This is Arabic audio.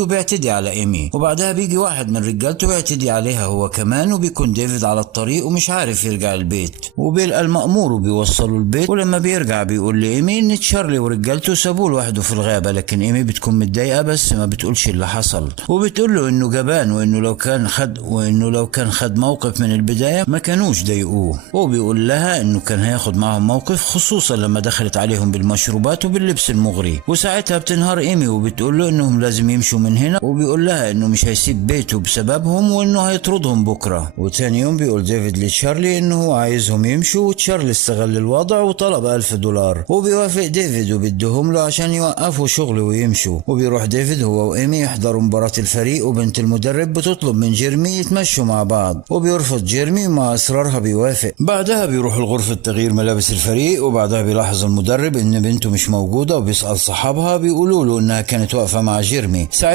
وبيعتدي على ايمي، وبعدها بيجي واحد من رجالته بيعتدي عليها هو كمان، وبيكون ديفيد على الطريق ومش عارف يرجع البيت، وبيلقى المأمور وبيوصله البيت. ولما بيرجع بيقول لايمي ان تشارلي ورجالته سابوه لوحده في الغابة، لكن ايمي بتكون متضايقة بس ما بتقولش اللي حصل، وبتقول له انه جبان، وانه لو كان خد موقف من البداية ما كانوش ضايقوه. وبيقول لها انه كان هياخد معهم موقف، خصوصا لما دخلت عليهم بالمشروبات وباللبس المغري. وساعتها بتنهار ايمي وبتقول له انهم لازم يمشوا من هنا، وبيقول لها انه مش هيسيب بيته بسببهم وانه هيطردهم بكرة. وتاني يوم بيقول ديفيد لتشارلي انه هو عايزهم يمشوا، وتشارلي استغل الوضع وطلب $1000، وبيوافق ديفيد وبيديهم له عشان يوقفوا شغله ويمشوا. وبيروح ديفيد هو وايمي يحضروا مباراة الفريق، وبنت المدرب بتطلب من جيرمي يتمشوا مع بعض، وبيرفض جيرمي ومع اصرارها بيوافق. بعدها بيروح لغرفة تغيير ملابس الفريق، وبعدها بيلاحظ المدرب ان بنته مش موجودة، وبيسأل صحابها بيقولوا له انها كانت واقفة مع جيرمي. ساعتها